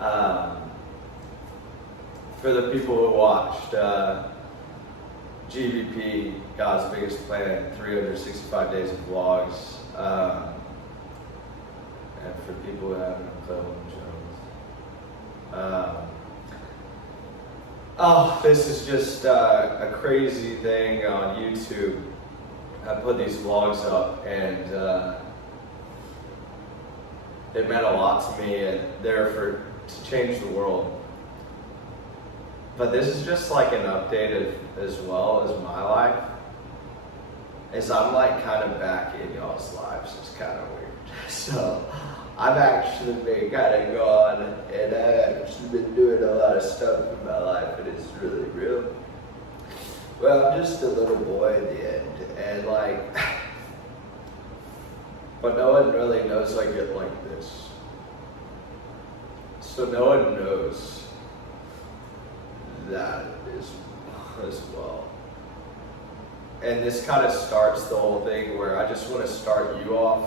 Um, for the people who watched GBP, God's Biggest Plan, 365 Days of Vlogs, and for people who haven't, I'm Cleveland Jones. This is just a crazy thing on YouTube. I put these vlogs up, and it meant a lot to me, and to change the world. But this is just like an update as well as my life. As I'm like kind of back in y'all's lives. It's kind of weird. So I've actually been kind of gone, and I've actually been doing a lot of stuff in my life, and it's really real. Well, I'm just a little boy in the end, and like, but no one really knows I get like this. So no one knows that as well. And this kind of starts the whole thing where I just want to start you off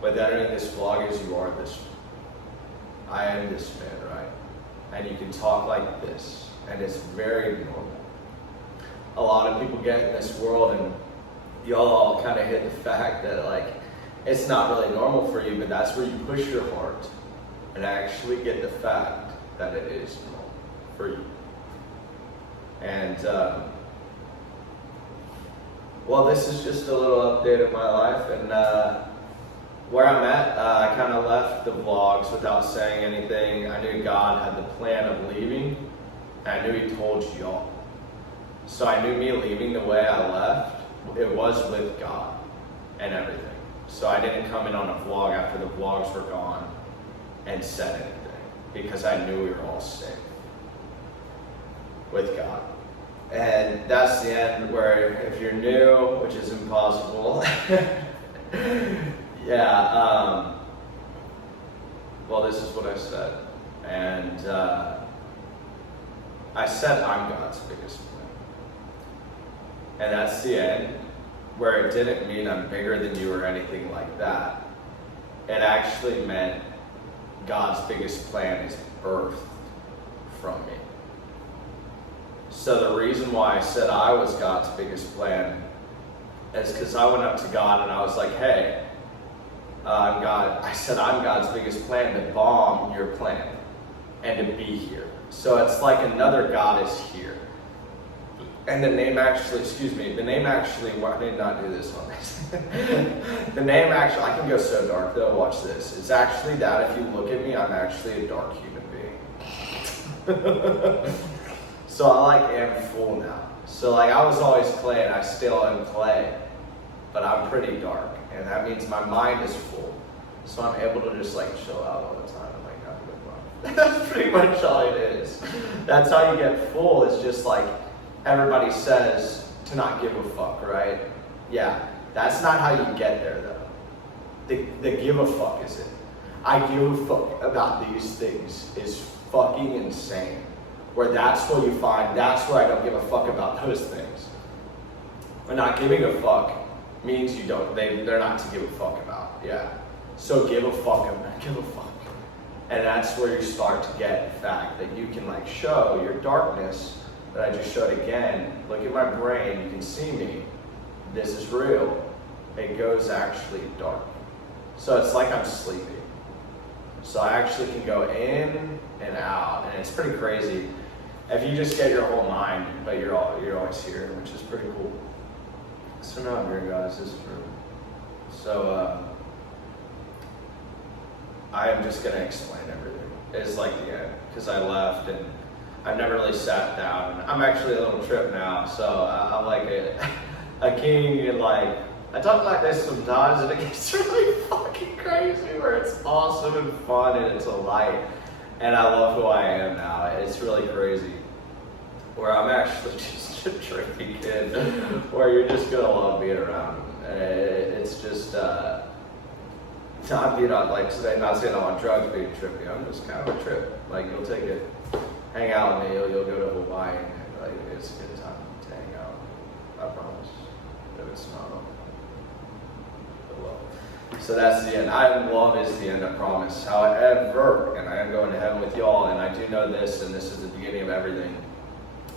with entering this vlog as you are this. I am this man, right? And you can talk like this, and it's very normal. A lot of people get in this world, and y'all all kind of hit the fact that like it's not really normal for you, but that's where you push your heart and actually get the fact that it is normal for you. And well, this is just a little update of my life, and where I'm at, I kind of left the vlogs without saying anything. I knew God had the plan of leaving, and I knew He told y'all. So I knew me leaving the way I left, it was with God and everything. So I didn't come in on a vlog after the vlogs were gone and said anything, because I knew we were all safe with God. And that's the end where if you're new, which is impossible, well, this is what I said. And I said I'm God's biggest plan. And that's the end, where it didn't mean I'm bigger than you or anything like that. It actually meant God's biggest plan is birthed from me. So the reason why I said I was God's biggest plan is because I went up to God and I was like, hey, God, I said I'm God's biggest plan to bomb your plan and to be here. So it's like another God is here. And the name actually, well, I did not do this one. The name actually, I can go so dark though, watch this. It's actually that if you look at me, I'm actually a dark human being. So I like am full now. So like I was always clay and I still am clay, but I'm pretty dark. And that means my mind is full. So I'm able to just like chill out all the time and like have a good life. That's pretty much all it is. That's how you get full, is just like everybody says to not give a fuck, right? Yeah, that's not how you get there though. The give a fuck is it. I give a fuck about these things is fucking insane. Where that's what you find, that's where I don't give a fuck about those things. But not giving a fuck means you don't, they're not to give a fuck about, yeah. So give a fuck, give a fuck. And that's where you start to get the fact that you can like show your darkness that I just showed again. Look at my brain, you can see me. This is real. It goes actually dark. So it's like I'm sleepy. So I actually can go in and out, and it's pretty crazy. If you just get your whole mind, but you're always here, which is pretty cool. So now I'm here, guys. This is real. So I am just gonna explain everything. It's like the end, because I left and I've never really sat down. I'm actually a little tripped now, so I'm like a king, and like I talk like this sometimes, and it gets really fucking crazy, where it's awesome and fun and it's a light, and I love who I am now. It's really crazy, where I'm actually just a trippy kid, where you're just gonna love being around. It's just not being on not saying I'm on drugs being trippy. I'm just kind of a trip. Like you'll take it, hang out with me. You'll go to Hawaii, and like it's a good time to hang out. I promise. If it's not. So that's the end. Love is the end, I promise. However, and I I'm going to heaven with y'all, and I do know this, and this is the beginning of everything.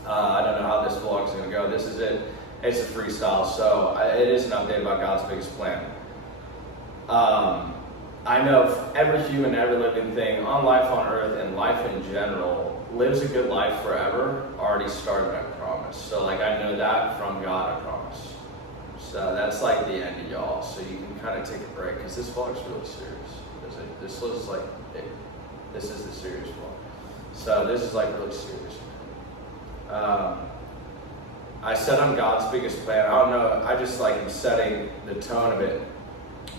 I don't know how this vlog is going to go. This is it. It's a freestyle, so it is an update about God's biggest plan. I know every human, every living thing on life on earth and life in general lives a good life forever, already started, I promise. So like I know that from God, I promise. So that's like the end of y'all. So you can kind of take a break because this vlog's really serious. This looks like this is the serious vlog. So this is like really serious. I said I'm God's biggest plan. I don't know. I just like am setting the tone of it.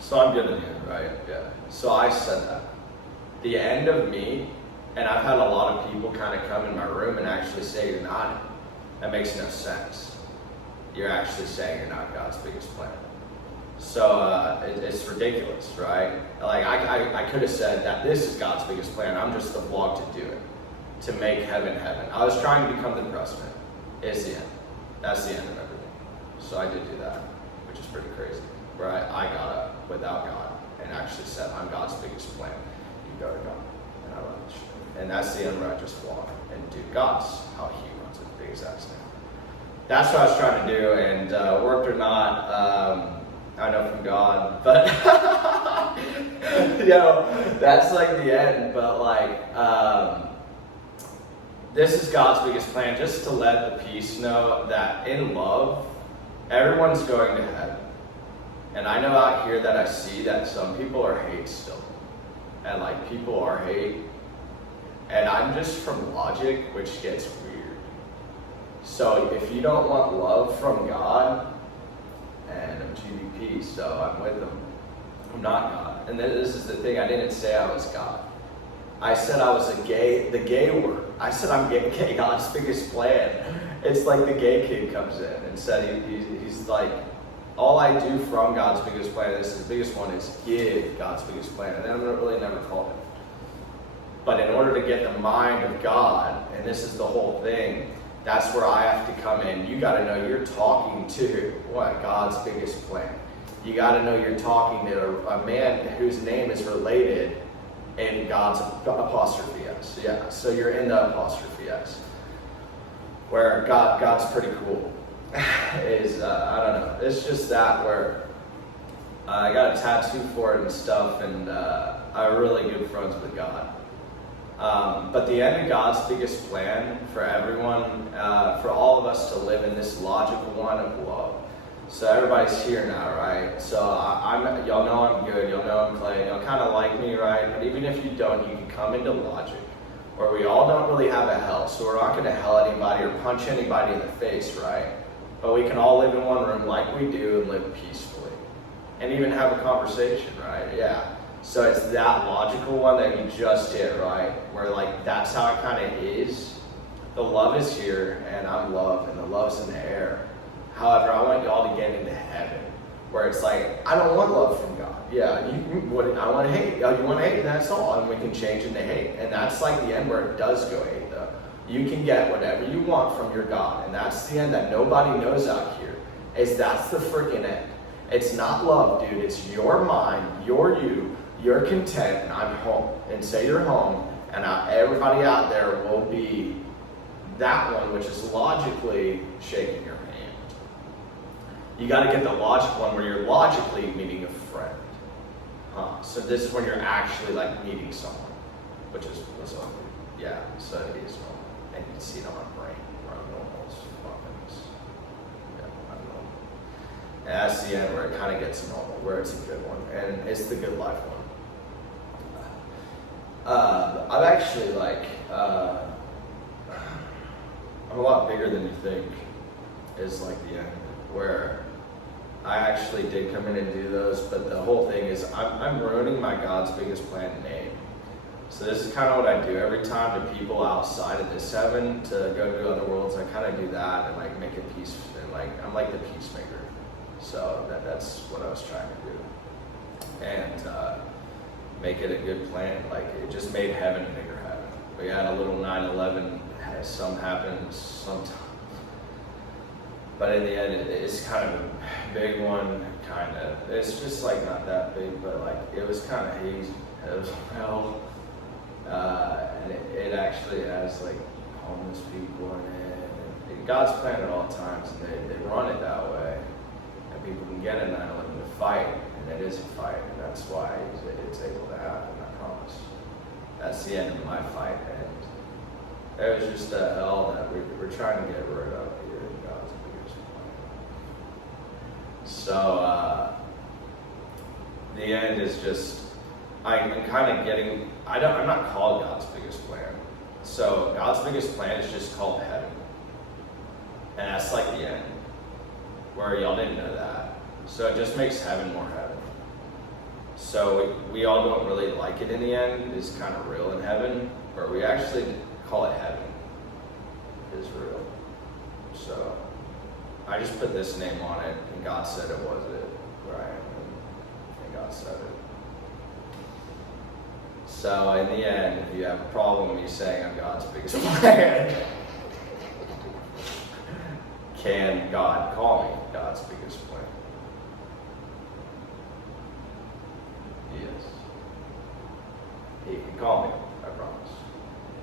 So I'm good in here, right? Yeah. So I said that. The end of me, and I've had a lot of people kind of come in my room and actually say you're not. That makes no sense. You're actually saying you're not God's biggest plan. So it's ridiculous, right? Like I could have said that this is God's biggest plan. I'm just the vlog to do it, to make heaven heaven. I was trying to become the president. It's the end. That's the end of everything. So I did do that, which is pretty crazy. Where I got up without God and actually said, I'm God's biggest plan. You go to God. And I love it. And that's the unrighteous vlog. And do God's how he runs it, the exact same. That's what I was trying to do, and worked or not, I know from God, but that's like the end. But like, this is God's biggest plan, just to let the peace know that in love, everyone's going to heaven. And I know out here that I see that some people are hate still. And like people are hate. And I'm just from logic, which gets weird. So if you don't want love from God, and I'm GBP, so I'm with them. I'm not God. And this is the thing, I didn't say I was God. I said I was the gay word. I said I'm gay, God's biggest plan. It's like the gay kid comes in and said he's like, all I do from God's biggest plan, this is the biggest one, is give God's biggest plan. And then I'm really never called it. But in order to get the mind of God, and this is the whole thing, that's where I have to come in. You got to know you're talking to what? God's biggest plan. You got to know you're talking to a man whose name is related in God's apostrophe S. Yeah, so you're in the apostrophe S. Where God's pretty cool. Is I don't know. It's just that where I got a tattoo for it and stuff, and I'm really good friends with God. But the end of God's biggest plan for everyone, for all of us to live in this logical one of love. So everybody's here now, right? So y'all know I'm good. Y'all know I'm Clay. Y'all kind of like me, right? But even if you don't, you can come into logic, where we all don't really have a hell. So we're not going to hell anybody or punch anybody in the face, right? But we can all live in one room like we do and live peacefully. And even have a conversation, right? Yeah. So it's that logical one that you just hit, right? Where like, that's how it kind of is. The love is here, and I'm love, and the love's in the air. However, I want y'all to get into heaven, where it's like, I don't want love from God. Yeah, I want hate. You want hate, and that's all. And we can change into hate. And that's like the end where it does go hate, though. You can get whatever you want from your God. And that's the end that nobody knows out here, is that's the freaking end. It's not love, dude. It's your mind, your you, you're content, and I'm home. And say you're home, and everybody out there will be that one, which is logically shaking your hand. You got to get the logic one where you're logically meeting a friend. So this is when you're actually like meeting someone, which is what's up. Yeah, so it is normal. And you can see it on my brain where I'm normal as fuck. Yeah, I'm normal. And that's the end where it kind of gets normal, where it's a good one. And it's the good life one. I'm actually like, I'm a lot bigger than you think, is like the end, where I actually did come in and do those, but the whole thing is I'm ruining my God's biggest plan name. So this is kind of what I do every time to people outside of this heaven to go to other worlds. I kind of do that and like make a peace, and like I'm like the peacemaker. So that's what I was trying to do, and make it a good plan. Like it just made heaven a bigger heaven. We had a little 9/11. Some happens sometimes. But in the end, it's kind of a big one, kind of. It's just like not that big, but like it was kind of hazy. It was hell. has like homeless people in it. And God's plan at all times, and they run it that way. And people can get in 9/11 to fight, and it is a fight, and that's why it's able to happen, I promise. That's the end of my fight, and it was just a hell that we're trying to get rid of here in God's biggest plan. So, the end is just, I'm kind of getting, I'm not called God's biggest plan. So God's biggest plan is just called heaven. And that's like the end. Where y'all didn't know that. So it just makes heaven more heaven. So we all don't really like it in the end. It's kind of real in heaven. But we actually call it heaven. It's real. So I just put this name on it, and God said it was it. Where I am. And God said it. So in the end, if you have a problem with me saying I'm God's biggest plan, can God call me God's biggest plan? Yes. He can call me, I promise.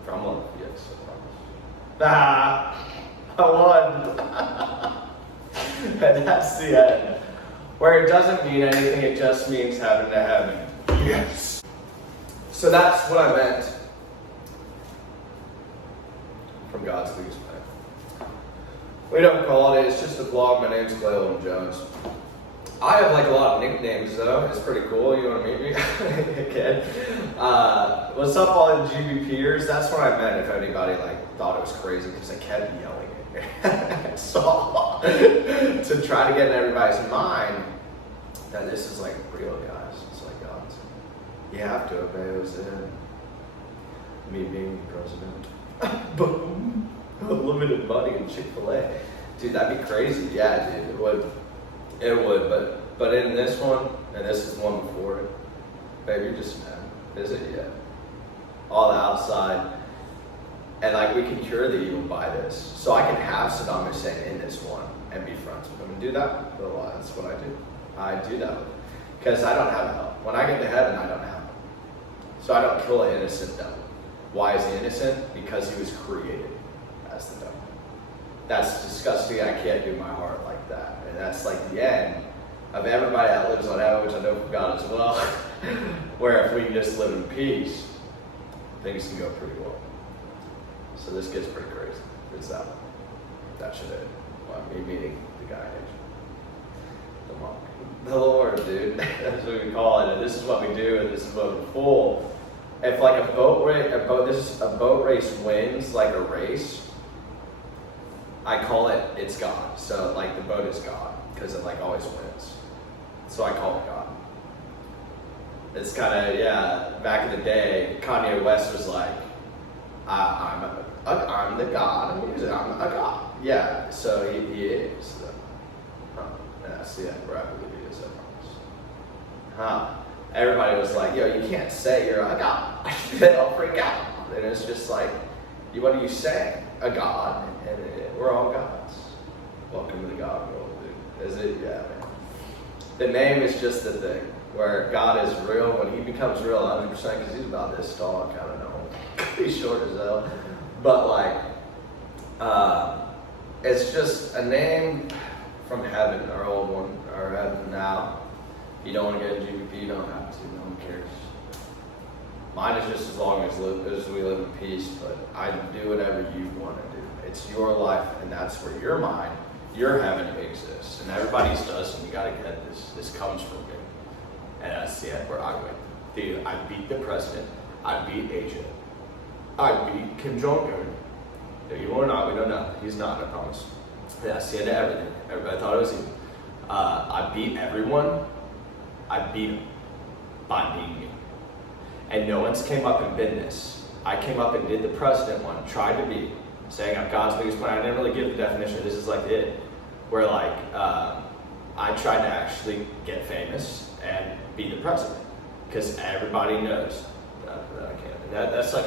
From love, yes, I promise. I won. And that's the end. Where it doesn't mean anything, it just means heaven to heaven. Yes. So that's what I meant from God's biggest plan. We don't call it, it's just a vlog. My name's Clayton Jones. I have like a lot of nicknames though. It's pretty cool. You want to meet me? Okay. What's up all the GBPers? That's what I meant if anybody like thought it was crazy because I kept yelling it. So to try to get in everybody's mind that this is like real, guys. It's like God's. You have to obey what's in. Me being president. Boom. Unlimited money in Chick-fil-A. Dude, that'd be crazy. Yeah, dude, it would. It would, but in this one, and this is the one before it, baby, you're just mad. Is it yet? All the outside. And like we can cure the evil by this. So I can have Saddam Hussein in this one and be friends with him and do that. Well, that's what I do. I do that because I don't have help. When I get to heaven, I don't have help. So I don't kill an innocent devil. Why is he innocent? Because he was created as the devil. That's disgusting. I can't do my heart like that. And that's like the end of everybody that lives on heaven, which I know from God as well. Where if we can just live in peace, things can go pretty well. So this gets pretty crazy. It's that one. That should end. Well, me meeting the guy, the monk. The Lord, dude. That's what we call it. And this is what we do, and this is what we're full. If like a boat race wins like a race, I call it, it's God. So like the boat is God because it like always wins. So I call it God. It's kind of, yeah, back in the day, Kanye West was like, I'm the God of music. I'm a God. Yeah, so he is. So, that's the end where I believe he is, I promise. Everybody was like, yo, you can't say you're a God. They all freak out. And it's just like, what are you saying? A God. And we're all gods. Welcome to the God world, dude. Is it? Yeah, man. The name is just the thing. Where God is real, when he becomes real 100%, because he's about this tall, I kind of know. He's short as hell. But like, it's just a name from heaven, our old one, our heaven now. You don't want to get in GBP, you don't have to, no one cares. Mine is just as long as we live in peace, but I do whatever you want to do. It's your life, and that's where your mind, your heaven exists. And everybody's does, and you got to get this. This comes from me. And that's the end where I win. Dude, I beat the president. I beat Asia. I beat Kim Jong-un. Do you or not? We don't know. He's not, I promise. That's the end of everything. Everybody thought it was easy. I beat everyone. I beat him by being me. And no one's came up and been this. I came up and did the president one, tried to be, saying I'm God's biggest plan. I didn't really give the definition. This is like it. Where like, I tried to actually get famous and be the president. Because everybody knows that I can't. That's like,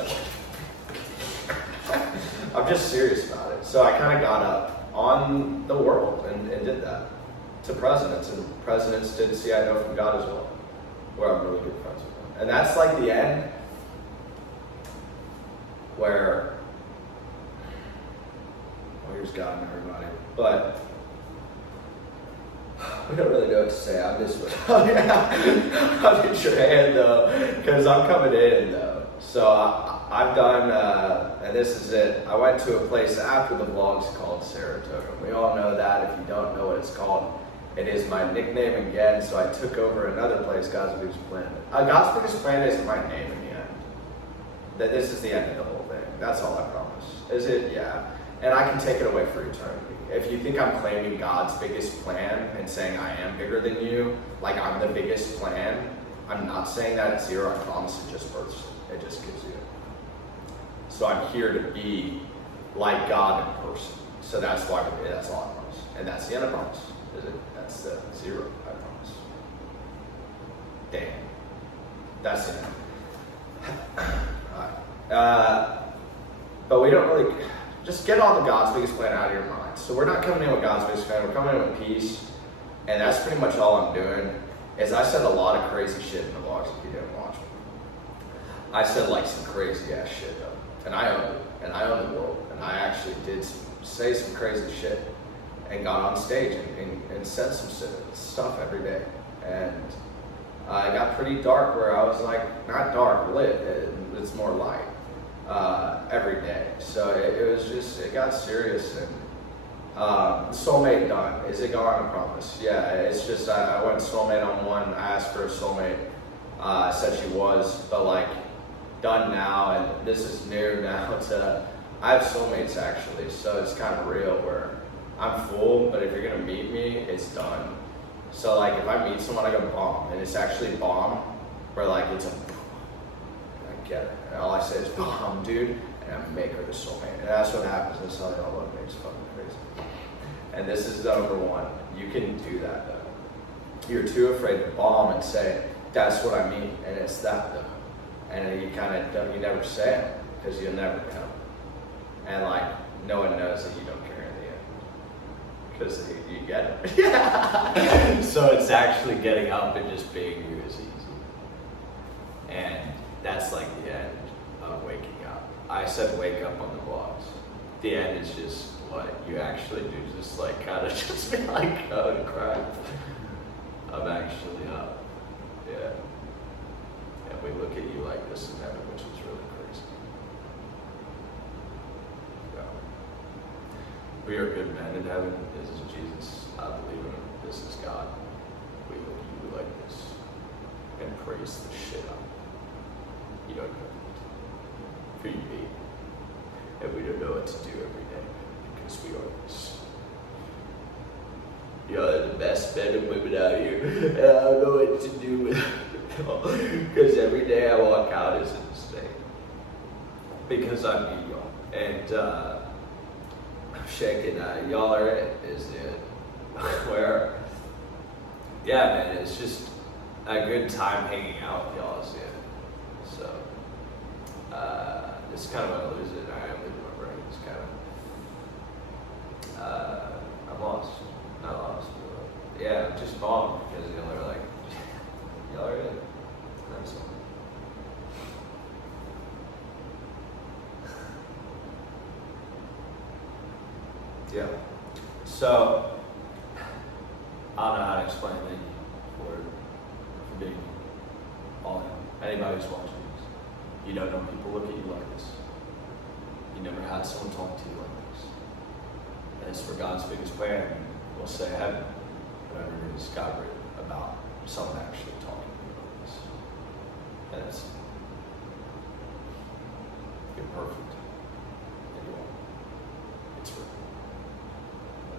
I'm just serious about it. So I kind of got up on the world and did that to presidents. And presidents did see I know from God as well, where I'm really good friends with them. And that's like the end where who's God and everybody. But we don't really know what to say. I'm just, oh yeah, I'll get your hand though, because I'm coming in though. So I've done, and this is it. I went to a place after the vlogs called Saratoga. We all know that. If you don't know what it's called, it is my nickname again. So I took over another place, God's Biggest Plan. God's Biggest Plan isn't my name in the end. That this is the end of the whole thing. That's all I promise. Is it? Yeah. And I can take it away for eternity. If you think I'm claiming God's biggest plan and saying I am bigger than you, like I'm the biggest plan, I'm not saying that at zero. I promise it just bursts. It just gives you. So I'm here to be like God in person. So that's why that's all I promise. And that's the end I promise. Is it? That's the zero I promise. Damn. That's it. But we don't really, just get all the God's biggest plan out of your mind. So we're not coming in with God's biggest plan, we're coming in with peace. And that's pretty much all I'm doing. Is I said a lot of crazy shit in the vlogs if you didn't watch them. I said like some crazy ass shit though. And I own it. And I own the world. And I actually did say some crazy shit. And got on stage and said some stuff every day. And it got pretty dark where I was like, not dark, lit. It's more light. Every day. So it was just, it got serious. And soulmate done. Is it gone? I promise. Yeah, it's just, I went soulmate on one. I asked for a soulmate. Said she was, but like, done now. And this is new now. I have soulmates actually. So it's kind of real where I'm full, but if you're going to meet me, it's done. So like, if I meet someone, I go bomb. And it's actually bomb where like, it's a get it. And all I say is, bomb, dude, and I make her the soulmate. And that's what happens. That's how they all look. It's fucking crazy. And this is number one. You can do that though. You're too afraid to bomb and say, that's what I mean, and it's that though. And you kind of don't, you never say it because you'll never know. And like, no one knows that you don't care in the end because you get it. Yeah. So it's actually getting up and just being you is easy. And that's like the end of waking up. I said wake up on the vlogs. The end is just what you actually do, just like kind of just be like, oh crap, I'm actually up. Yeah. And we look at you like this in heaven, which is really crazy. Yeah. We are good men in heaven. This is Jesus. I believe in him. This is God. We look at you like this and praise the shit out of you. You don't know who you be. And we don't know what to do every day because we are this. You're the best men and women out here. And I don't know what to do with it. Because every day I walk out is a mistake. Because I meet y'all. And I'm shaking. Y'all are it, is it? Where, yeah, man, it's just a good time hanging out with y'all, is it? So, it's kind of when I lose it. I am losing my brain. It's kind of, I'm lost. Not lost. But yeah, I'm just bummed because y'all are like, y'all are it. That's all. Yeah. So, I don't know how to explain thank you for being all in. Anybody who's watching this, you don't know people look at you like this. You never had someone talk to you like this. And it's for God's biggest plan. We'll say heaven, whatever it is, God written about someone actually talking to you like this. And it's, you're perfect. And you are. It's real. But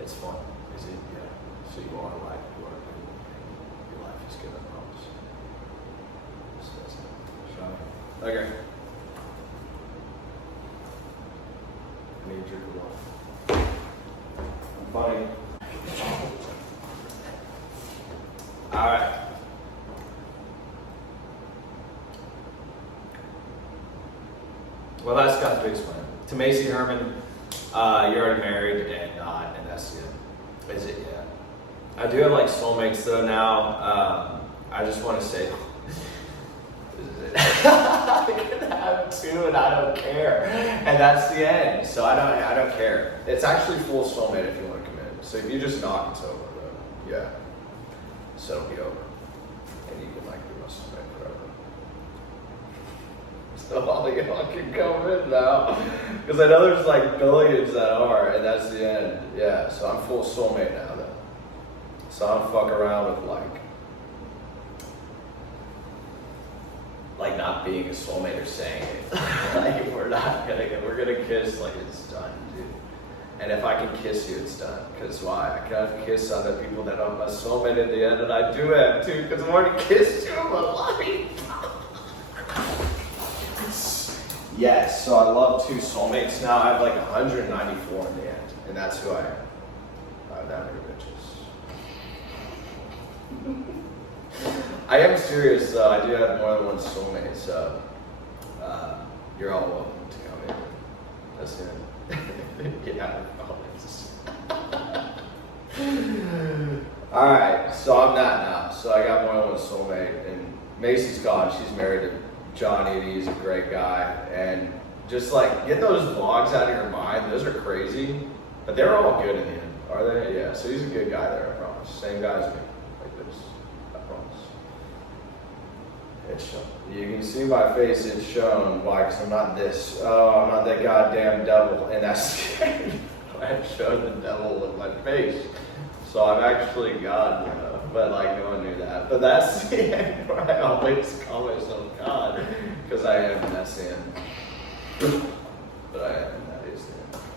it's fun. Is it? Yeah. So you are right. You are good. Your life is good, I promise. So that's it. Shall I? Okay. I need a drink of water. I'm funny. Alright. Well, that's God's biggest plan. To Macy Herman, you're already married, and that's it. Is it? Yeah. I do have like soulmates though now. I just want to say, I can have two and I don't care. And that's the end. So I don't care. It's actually full soulmate if you want to commit. So if you just knock, it's over though. Yeah. So it'll be over. And you can like be my soulmate forever. So all y'all can come in now. Because I know there's like billions that are, and that's the end. Yeah. So I'm full soulmate now though. So I don't fuck around with like not being a soulmate or saying it. Like we're gonna kiss like it's done, dude. And if I can kiss you, it's done. Cause why? I can't kiss other people that aren't my soulmate at the end, and I do have to, cause I've already kissed you in my life. Yes, so I love two soulmates now. I have like 194 in the end, and that's who I am. I have that many bitches. I am serious though, I do have more than one soulmate, so you're all welcome to come in. That's it. Yeah, alright, so I'm that now. So I got more than one soulmate, and Macy's gone. She's married to John Eady. He's a great guy. And just like, get those vlogs out of your mind. Those are crazy. But they're all good in the end, are they? Yeah, so he's a good guy there, I promise. Same guy as me, like this. I promise. It's shown. You can see my face, it's shown. Why? Because I'm not this. Oh, I'm not that goddamn devil. And that's scary. I showed the devil with my face. So I'm actually God, but like no one knew that. But that's the end where I always call myself God. Because I am, and that's the end. But I am, and that is the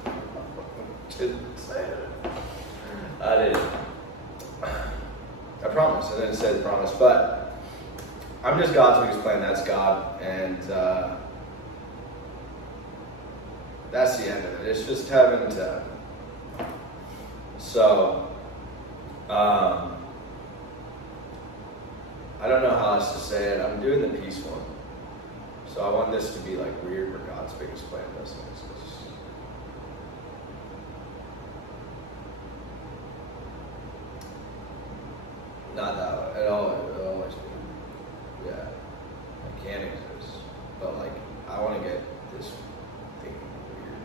end. Didn't say it. I didn't. I promise. I didn't say the promise, but I'm just God's biggest plan. That's God, and that's the end of it. It's just heaven to heaven. So, I don't know how else to say it. I'm doing the peace one. So I want this to be like weird where God's biggest plan doesn't exist. Not that way. It'll always be. Yeah. It can exist. But like, I want to get this thing weird.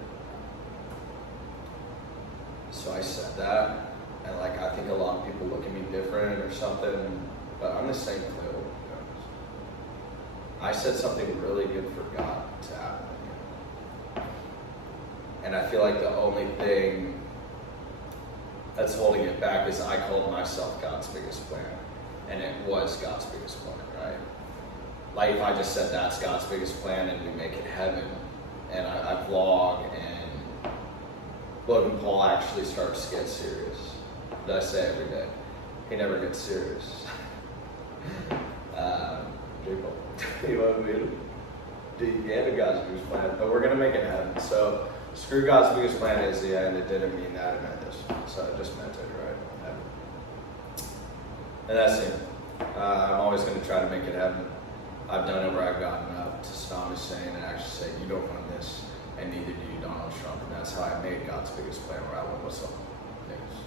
So I said that, and like, I think a lot of people look at me different or something, but I'm the same as I old. I said something really good for God to happen. And I feel like the only thing that's holding it back is I called myself God's biggest plan. And it was God's biggest plan, right? Like if I just said that's God's biggest plan and we make it heaven, and I vlog, and Logan Paul actually starts to get serious. That I say every day. He never gets serious. You know what I mean? And God's biggest plan, but we're gonna make it happen. So screw God's biggest plan is the end. It didn't mean that. It meant this. So it just meant it, right? Heaven. And that's it. I'm always gonna try to make it happen. I've done it where I've gotten up to Saddam Hussein and actually say, "You don't run this, and neither do you, Donald Trump." And that's how I made God's biggest plan, where I went with some news.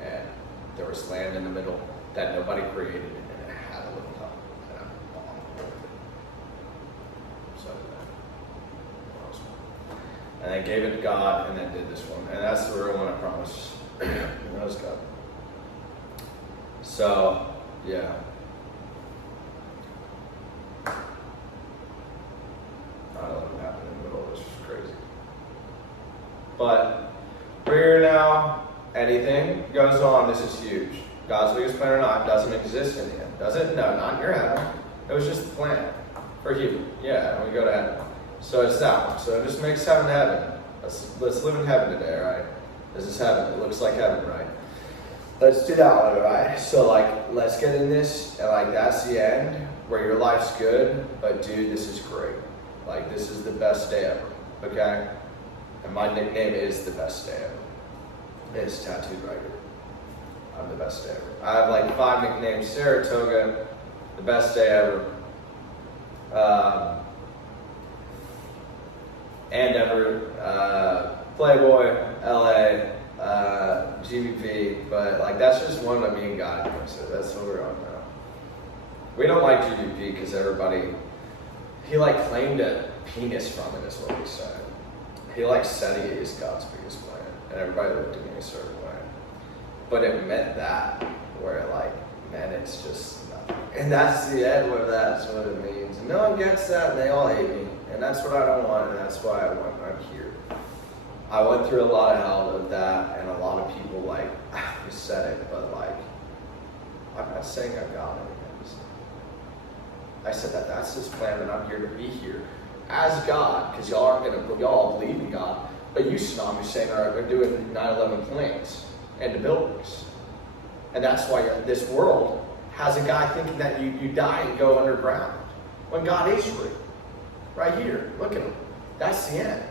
And there was land in the middle that nobody created. And I gave it to God, and then did this one. And that's the real one, I promise. That was God. So, yeah. I don't know what happened in the middle of this. Was crazy. But we're here now. Anything goes on. This is huge. God's biggest plan or not doesn't exist in the end. Does it? No, not in your heaven. It was just the plan for you. Yeah, and we go to heaven. So it's that one. So it just makes heaven heaven. Let's live in heaven today, right? This is heaven. It looks like heaven, right? Let's do that one, right? So like, let's get in this, and like that's the end where your life's good, but dude, this is great. Like this is the best day ever, okay? And my nickname is the best day ever. It's tattooed right here. I'm the best day ever. I have like 5 nicknames: Saratoga, the best day ever. And ever, Playboy, LA, GVP, but like that's just one that me and God doing, so that's what we're on now. We don't like GBP because he like claimed a penis from it is what he said. He like said he is God's biggest plan, and everybody looked at me a certain way. But it meant that, where like, man, it's just nothing. And that's the end where that's what it means. And no one gets that, and they all hate me. And that's what I don't want, and that's why I'm here. I went through a lot of hell with that, and a lot of people like, said it, but like, I'm not saying I got it. I said that that's his plan, and I'm here to be here as God, because y'all all believe in God, but you snobs are saying, all right, we're doing 9/11 planes and the buildings. And that's why this world has a guy thinking that you die and go underground, when God is real. Right here, look at him. That's the end.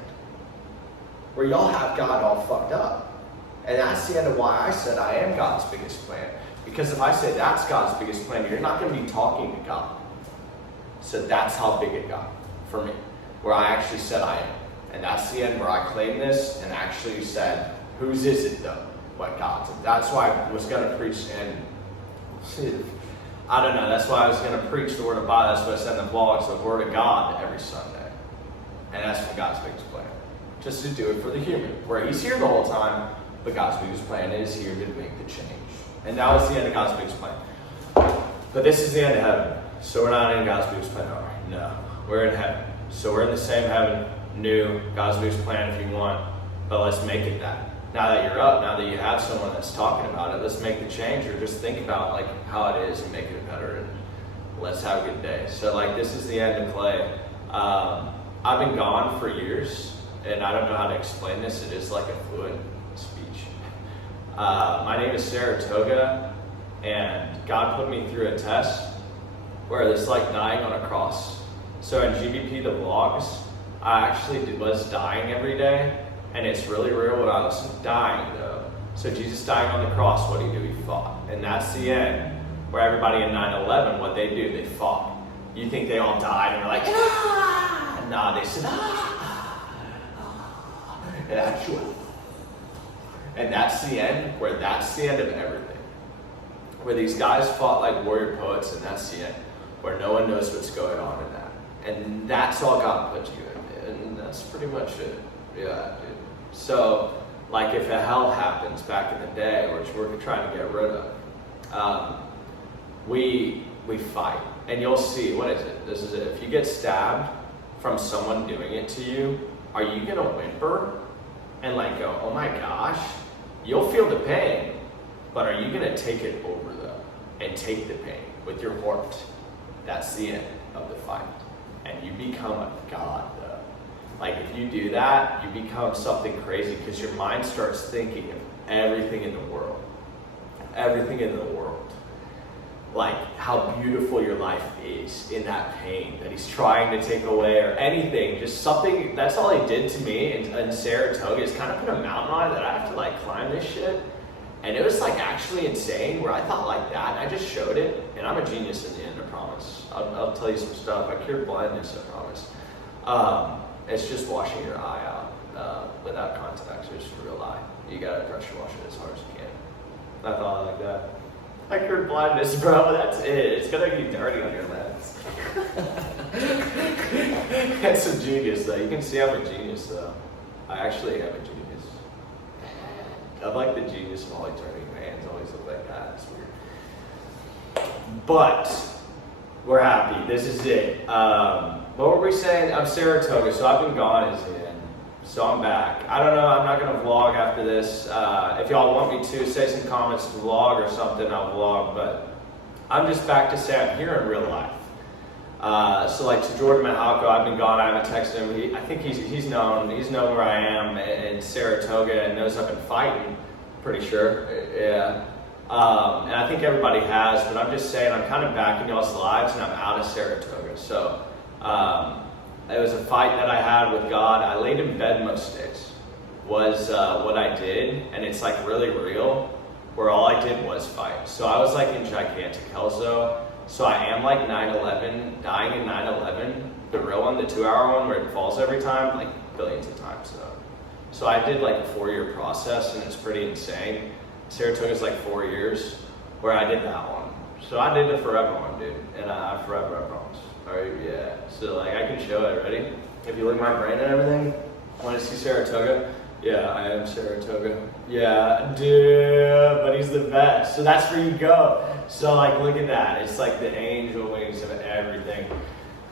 Where y'all have God all fucked up. And that's the end of why I said I am God's biggest plan. Because if I say that's God's biggest plan, you're not going to be talking to God. So that's how big it got for me. Where I actually said I am. And that's the end where I claimed this and actually said, whose is it though? What God's. And that's why I was going to preach, and I don't know, that's why I was going to preach the Word of God. That's what I said in the vlogs, the Word of God every Sunday. And that's for God's biggest plan. Just to do it for the human. Where He's here the whole time, but God's biggest plan is here to make the change. And that was the end of God's biggest plan. But this is the end of heaven. So we're not in God's biggest plan, are we? No. We're in heaven. So we're in the same heaven, new, God's biggest plan if you want. But let's make it that. Now that you're up, now that you have someone that's talking about it, let's make the change, or just think about like how it is and make it better, and let's have a good day. So like, this is the end of Clay. I've been gone for years, and I don't know how to explain this. It is like a fluent speech. My name is Saratoga, and God put me through a test where it's like dying on a cross. So in GBP, the vlogs, I actually was dying every day. And it's really real when I was dying, though. So Jesus dying on the cross, what did he do? He fought. And that's the end, where everybody in 9/11, what they do, they fought. You think they all died and they're like, ah! Nah, they said, ah! And actually, and that's the end, where that's the end of everything. Where these guys fought like warrior poets, and that's the end. Where no one knows what's going on in that. And that's all God put you in. And that's pretty much it. Yeah, dude. So, like, if a hell happens back in the day, which we're trying to get rid of, we fight. And you'll see, what is it? This is it. If you get stabbed from someone doing it to you, are you going to whimper and like go, oh my gosh? You'll feel the pain, but are you going to take it over though? And take the pain with your heart? That's the end of the fight. And you become a god though. Like, if you do that, you become something crazy because your mind starts thinking of everything in the world. Everything in the world. Like, how beautiful your life is in that pain that he's trying to take away, or anything. Just something, that's all he did to me in Saratoga, is kind of put a mountain on it that I have to, like, climb this shit. And it was, like, actually insane, where I thought like that, and I just showed it. And I'm a genius in the end, I promise. I'll tell you some stuff. I cured blindness, I promise. It's just washing your eye out without contacts. It's just a real eye. You gotta pressure wash it as hard as you can. I thought like that. I cured blindness, bro. That's it. It's gonna be dirty on your lens. That's a genius, though. You can see I'm a genius, though. I actually am a genius. I'm like the genius of all eternity. Man's always look like that. It's weird. But we're happy. This is it. What were we saying? I'm Saratoga, so I've been gone as in. So I'm back. I don't know, I'm not going to vlog after this. If y'all want me to, say some comments to vlog or something, I'll vlog. But I'm just back to say I'm here in real life. So like to Jordan Mahalko, I've been gone. I haven't texted him. I think he's known where I am in Saratoga and knows I've been fighting. Pretty sure, yeah. And I think everybody has, but I'm just saying I'm kind of back in y'all's lives and I'm out of Saratoga. So it was a fight that I had with God. I laid in bed most days was what I did, and it's like really real, where all I did was fight. So I was like in gigantic hell zone. So I am like 9/11, dying in 9/11, the real one, the 2-hour one where it falls every time, like billions of times though. So I did like a 4-year process, and it's pretty insane. Saratoga's like 4 years, where I did that one. So I did the forever one, dude, and I forever, I promise. Alright, yeah. So like I can show it. Ready? If you look at my brain and everything, want to see Saratoga? Yeah, I am Saratoga. Yeah, dude, but he's the best. So that's where you go. So like, look at that. It's like the angel wings of everything.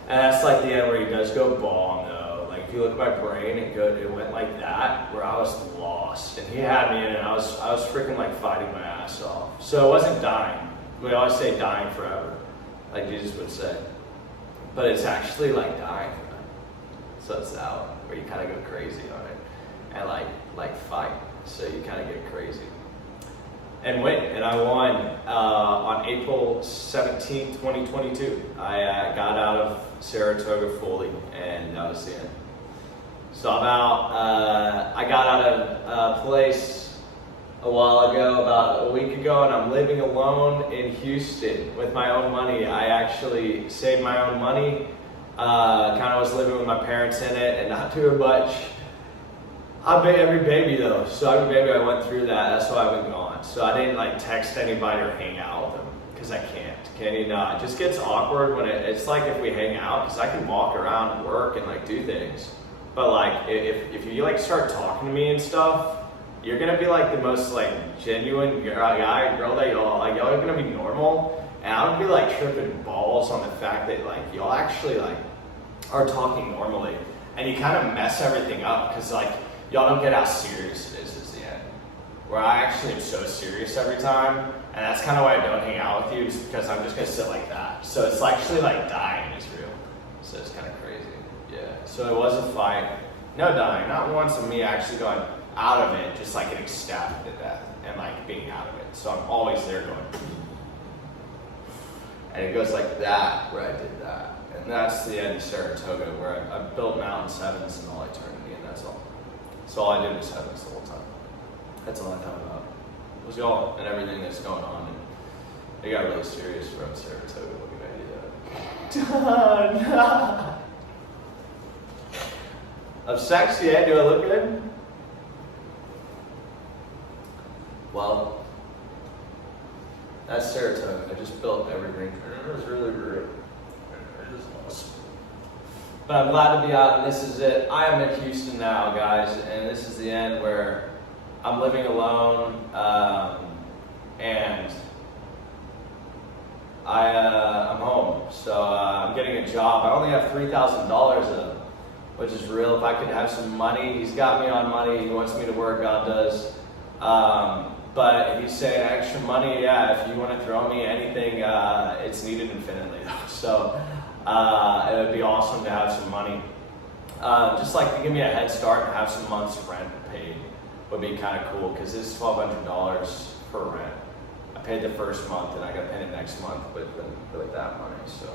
And that's like the end where he does go bomb though. Like if you look at my brain, it went like that, where I was lost, and he had me in it. And I was freaking like fighting my ass off. So it wasn't dying. We always say dying forever, like Jesus would say, but it's actually like dying. So it's out where you kind of go crazy on it and like fight. So you kind of get crazy and win. And I won on April 17th, 2022. I got out of Saratoga fully, and that was the end. So I'm out. I got out of a place a while ago, about a week ago, and I'm living alone in Houston with my own money. I actually saved my own money. Kind of was living with my parents in it and not doing much. I made every baby though, so every baby I went through that. That's why I've been gone. So I didn't like text anybody or hang out with them because I can't. Can you not? It just gets awkward when it's like if we hang out, because I can walk around and work and like do things, but like if you like start talking to me and stuff, you're gonna be like the most like genuine guy, girl that y'all are gonna be normal, and I'm gonna be like tripping balls on the fact that like y'all actually like are talking normally, and you kind of mess everything up because like y'all don't get how serious it is the end. Where I actually am so serious every time, and that's kind of why I don't hang out with you, is because I'm just gonna sit like that. So it's actually like dying is real. So it's kind of crazy. Yeah. So it was a fight. No dying, not once of me actually going out of it, just like getting stabbed to death and like being out of it. So I'm always there going, and it goes like that where I did that. And that's the end of Saratoga, where I built mountains, heavens, and all eternity, and that's all. So all I did was heavens the whole time. That's all I thought about. It was y'all and everything that's going on. And it got really serious from Saratoga looking at you. Done. I'm sexy, eh? Do I look good? Well, that's Saratoga. I just built everything. It was really great. It was awesome. But I'm glad to be out, and this is it. I am in Houston now, guys, and this is the end where I'm living alone, and I'm home. So I'm getting a job. I only have $3,000 though, which is real. If I could have some money, he's got me on money. He wants me to work. God does. But if you say extra money, yeah, if you want to throw me anything, it's needed infinitely. So it would be awesome to have some money. Just like to give me a head start and have some months rent paid would be kind of cool, because it's $1,200 for rent. I paid the first month and I got paid the next month with that money. So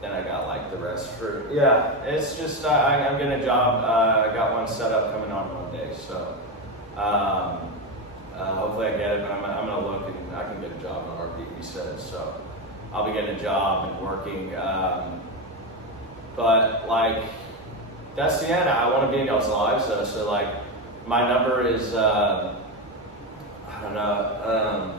then I got like the rest for, yeah, it's just, I'm getting a job. I got one set up coming on Monday. So hopefully I get it, but I'm gonna look and I can get a job on RP, he said. So I'll be getting a job and working. But like, that's the end. I want to be in y'all's lives though. So like, my number is, I don't know,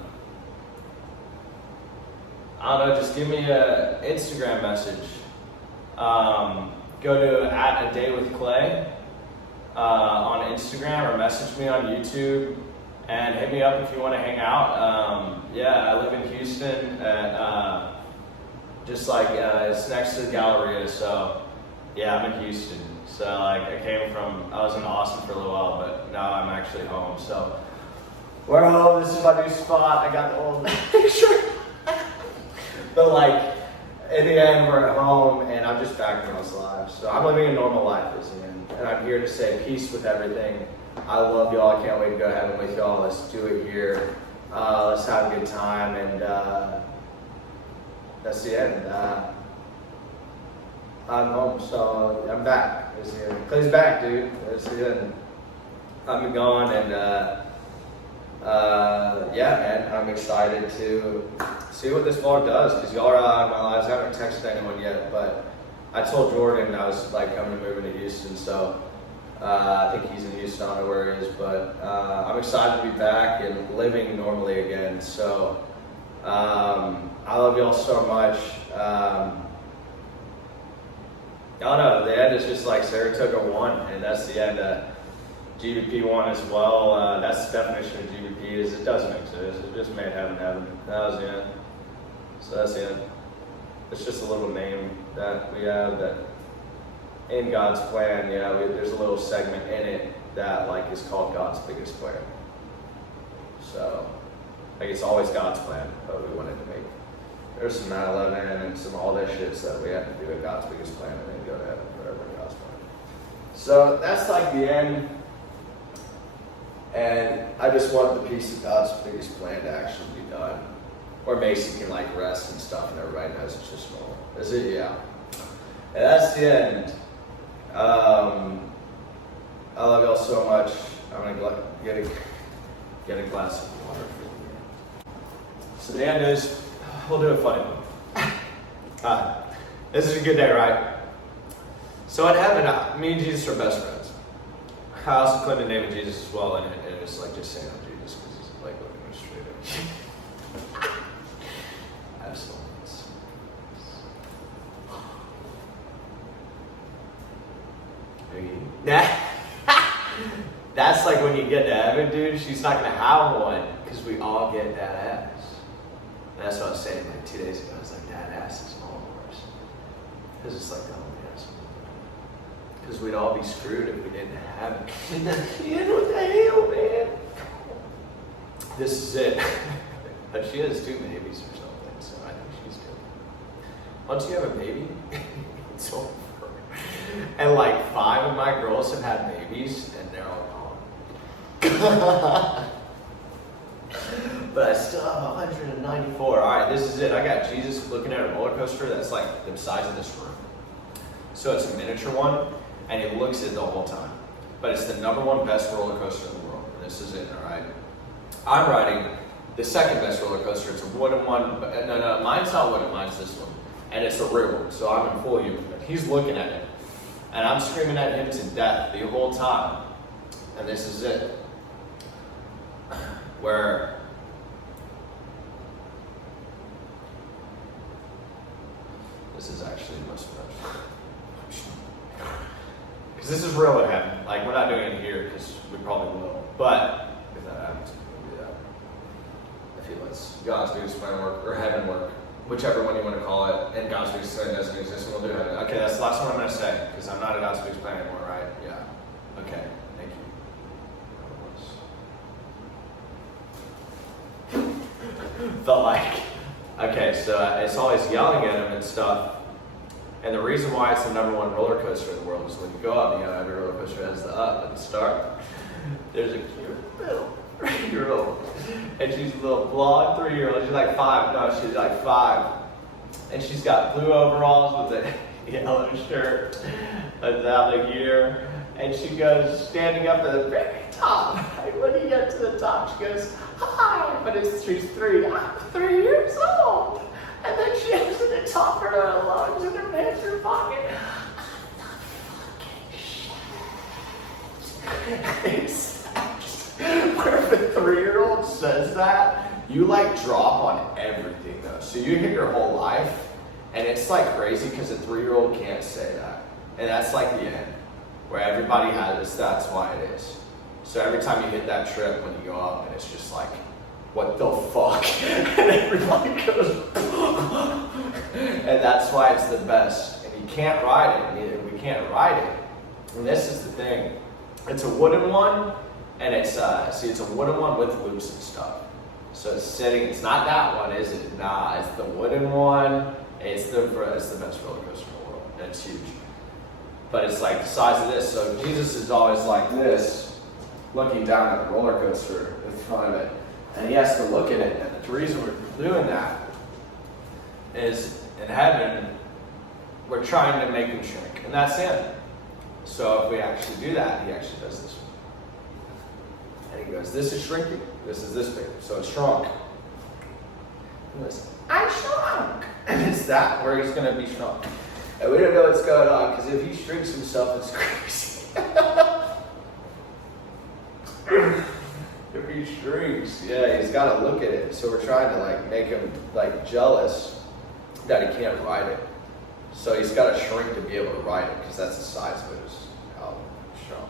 just give me an Instagram message. Go to @adaywithclay on Instagram, or message me on YouTube and hit me up if you want to hang out. Yeah, I live in Houston at just like it's next to the Galleria, so yeah, I'm in Houston. So like I was in Austin for a little while, but now I'm actually home. So we're home. This is my new spot. I got the old picture. But like, in the end, we're at home, and I'm just back in those lives. So I'm living a normal life as the end, and I'm here to say peace with everything. I love y'all. I can't wait to go to heaven with y'all. Let's do it here. Let's have a good time, and that's the end. I'm home, so I'm back. Clay's back, dude. That's the end. I'm gone, and yeah, man, I'm excited to see what this vlog does, because y'all are out of my lives. I haven't texted anyone yet, but I told Jordan I was like coming to move into Houston, so I think he's in Houston. I don't know where he is, but I'm excited to be back and living normally again. So I love y'all so much. I don't know, the end is just like Saratoga 1, and that's the end. GBP 1 as well. That's the definition of GBP is it doesn't exist. It just made heaven heaven. That was the end. So that's the end. It's just a little name that we have that in God's plan, there's a little segment in it that like is called God's biggest plan. So like it's always God's plan, but we wanted to make there's some 9/11 and some all that shit that we had to do at God's biggest plan and then go to heaven forever in God's plan. So that's like the end. And I just want the piece of God's biggest plan to actually be done. Or Macy can like rest and stuff and everybody knows it's just normal. Is it? Yeah. And that's the end. I love y'all so much. I'm gonna get a glass of water for you. So the end is, we'll do a funny one. This is a good day, right? So in heaven, me and Jesus are best friends. I also put the name of Jesus as well in it, and it's like just saying I'm Jesus because he's like looking me straight at me. Absolutely. Nah. That's like when you get to heaven, dude, she's not gonna have one because we all get that ass. And that's what I was saying like 2 days ago. I was like, that ass is all of ours. Because it's like the only ass. Because we'd all be screwed if we didn't have it. Man, what the hell, man? This is it. But she has 2 babies or something, so I think she's good. Once you have a baby, it's over. And like 5 of my girls have had babies, and they're all gone. But I still have 194. All right, this is it. I got Jesus looking at a roller coaster that's like the size of this room. So it's a miniature one, and he looks at it the whole time. But it's the #1 best roller coaster in the world. And this is it, all right? I'm riding the second best roller coaster. It's a wooden one. But no, mine's not wooden. Mine's this one. And it's a real one, so I'm in full humor. He's looking at it. And I'm screaming at him to death the whole time. And this is it. Where this is actually the most special. Because this is real what happened. Like, we're not doing it here because we probably will. But if that happens, we'll do that. I feel it's God's biggest plan work, or heaven work. Whichever one you want to call it, and God's biggest plan doesn't exist, and we'll do it. Okay, that's the last one I'm going to say, because I'm not a God's biggest plan anymore, right? Yeah. Okay, thank you. But like, okay, so it's always yelling at him and stuff. And the reason why it's the #1 roller coaster in the world is when you go up, every roller coaster has the up at the start. There's a cute little 3-year-old. And she's a little blonde 3-year-old. She's like 5. No, she's like 5. And she's got blue overalls with a yellow shirt without the gear. And she goes standing up at the very top. And when you get to the top, she goes, hi, but she's 3. I'm 3 years old. And then she has at the top of her lungs and her pants in her pocket. Where if a 3-year-old says that, you like drop on everything though. So you hit your whole life, and it's like crazy because a 3-year-old can't say that. And that's like the end, where everybody has this, that's why it is. So every time you hit that trip when you go up, and it's just like, what the fuck? And everybody goes, and that's why it's the best. And you can't ride it, we can't ride it. And this is the thing, it's a wooden one, and it's it's a wooden one with loops and stuff. So it's sitting. It's not that one, is it? Nah, it's the wooden one. It's the best roller coaster in the world. And it's huge. But it's like the size of this. So Jesus is always like this, looking down at the roller coaster in front of it, and he has to look at it. And the reason we're doing that is in heaven, we're trying to make him shrink, and that's him. So if we actually do that, he actually does this one. And he goes, this is shrinking. This is this big. So it's shrunk. He goes, I shrunk. And it's that where he's going to be shrunk. And we don't know what's going on, because if he shrinks himself, it's crazy. If he he shrinks, yeah, he's got to look at it. So we're trying to like make him like jealous that he can't ride it. So he's got to shrink to be able to ride it because that's the size of it, is how shrunk.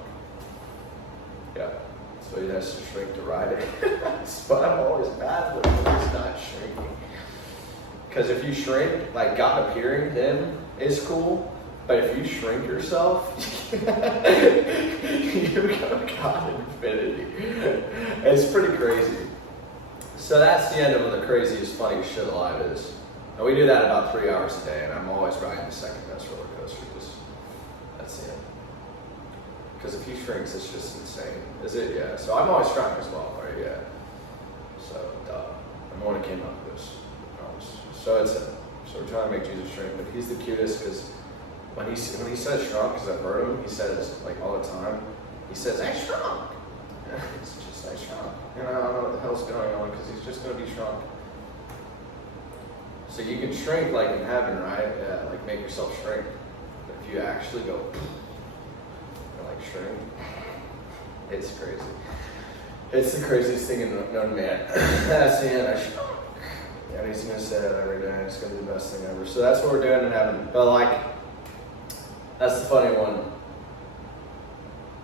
Yeah, so he has to shrink to ride it. But I'm always bad with him when he's not shrinking. Because if you shrink, like God appearing to him is cool. But if you shrink yourself, you go God infinity. It's pretty crazy. So that's the end of what the craziest, funniest shit alive is. And we do that about 3 hours a day, and I'm always riding the second best roller coaster because that's the end. Because if he shrinks, it's just insane. Is it? Yeah. So I'm always trying as well, right? Yeah. So, I'm the one who came up with this. So it's him. So we're trying to make Jesus shrink, but he's the cutest because when he says shrunk, because I've heard him, he says like all the time, he says, "I shrunk." It's just I shrunk. And I don't know what the hell's going on because he's just going to be shrunk. So you can shrink like in heaven, right? Yeah, like make yourself shrink. But if you actually go and like shrink, it's crazy. It's the craziest thing known to man. That's the end. I shrunk. And he's going to say that every day. It's going to be the best thing ever. So that's what we're doing in heaven. But like, that's the funny one.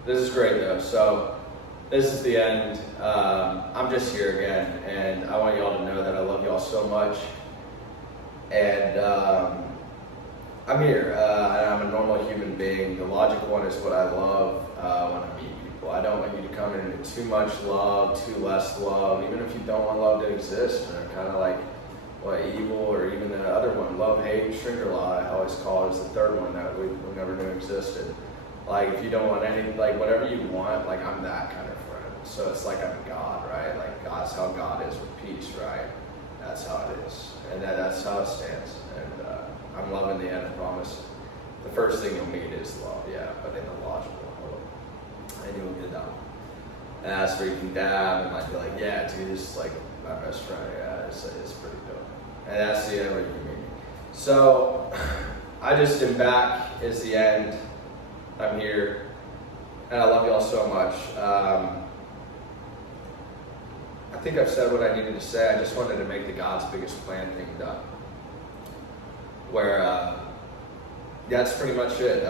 This is great though. So this is the end. I'm just here again, and I want y'all to know that I love y'all so much. And I'm here, and I'm a normal human being. The logic one is what I love when I meet people. I don't want you to come in with too much love, too less love, even if you don't want love to exist. And kind of like what evil, or even the other one, love, hate, shrink or lie, I always call it, is the third one that we never knew existed. Like if you don't want any, like whatever you want, like I'm that kind of friend. So it's like I'm God, right? Like that's how God is with peace, right? That's how it is. And that's how it stands. And I'm loving the end, I promise. The first thing you'll meet is love, yeah, but in the logical level. And you'll get down. And that's where you can dab and like be like, yeah, dude, this is like my best friend. Yeah, it's pretty dope. And that's the end where you can meet. So I just am back is the end. I'm here. And I love y'all so much. I think I've said what I needed to say. I just wanted to make the God's biggest plan thing done. Where, that's pretty much it.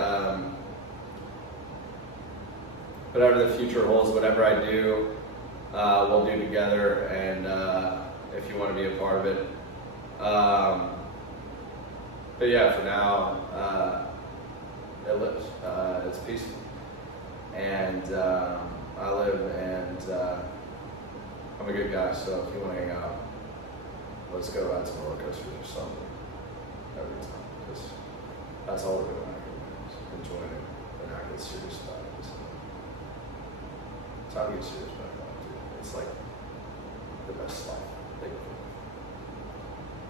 Whatever the future holds, whatever I do, we'll do together. And if you want to be a part of it. But yeah, for now, it lives. It's peaceful. And I live, and I'm a good guy, so if you want to hang out, let's go ride some roller coasters or something every time, because that's all we're doing out here, enjoying it and not get serious about it. It's how to get serious about it, too. It's like the best life. Like,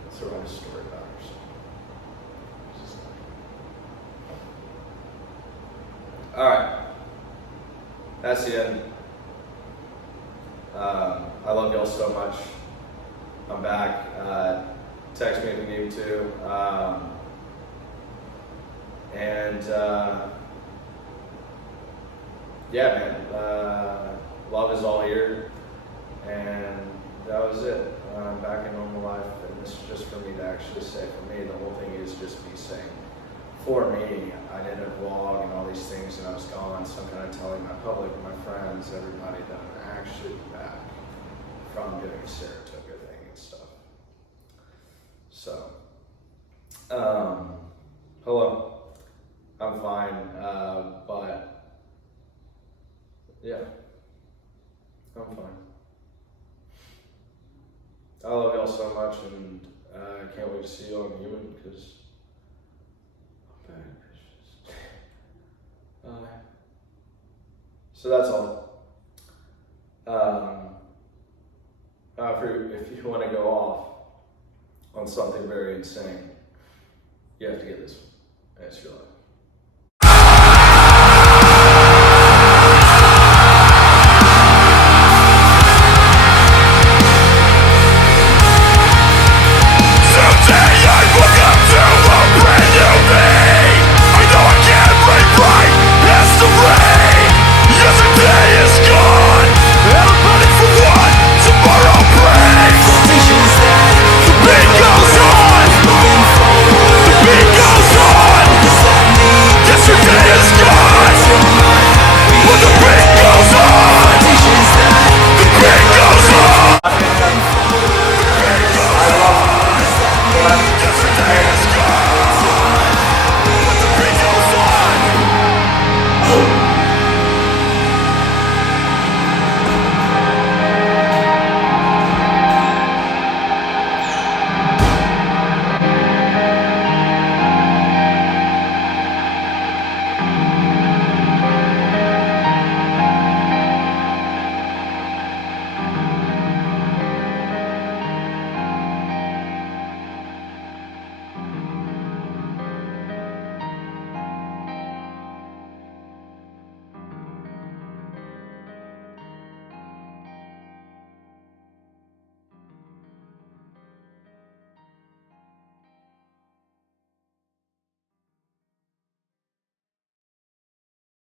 it's a write a story about yourself. All right, that's the end. I love y'all so much. I'm back. Text me if you need to. Yeah, man. Love is all here. And that was it. I'm back in normal life. And this is just for me to actually say. For me, the whole thing is just me saying. For me, I did a vlog and all these things, and I was gone, so I'm kind of telling my public, my friends, everybody that I'm actually back from doing Saratoga thing and stuff. So, hello, I'm fine, but yeah, I'm fine. I love y'all so much, and I can't wait to see you on Human, because so that's all. If you want to go off on something very insane, you have to get this one. It's your life.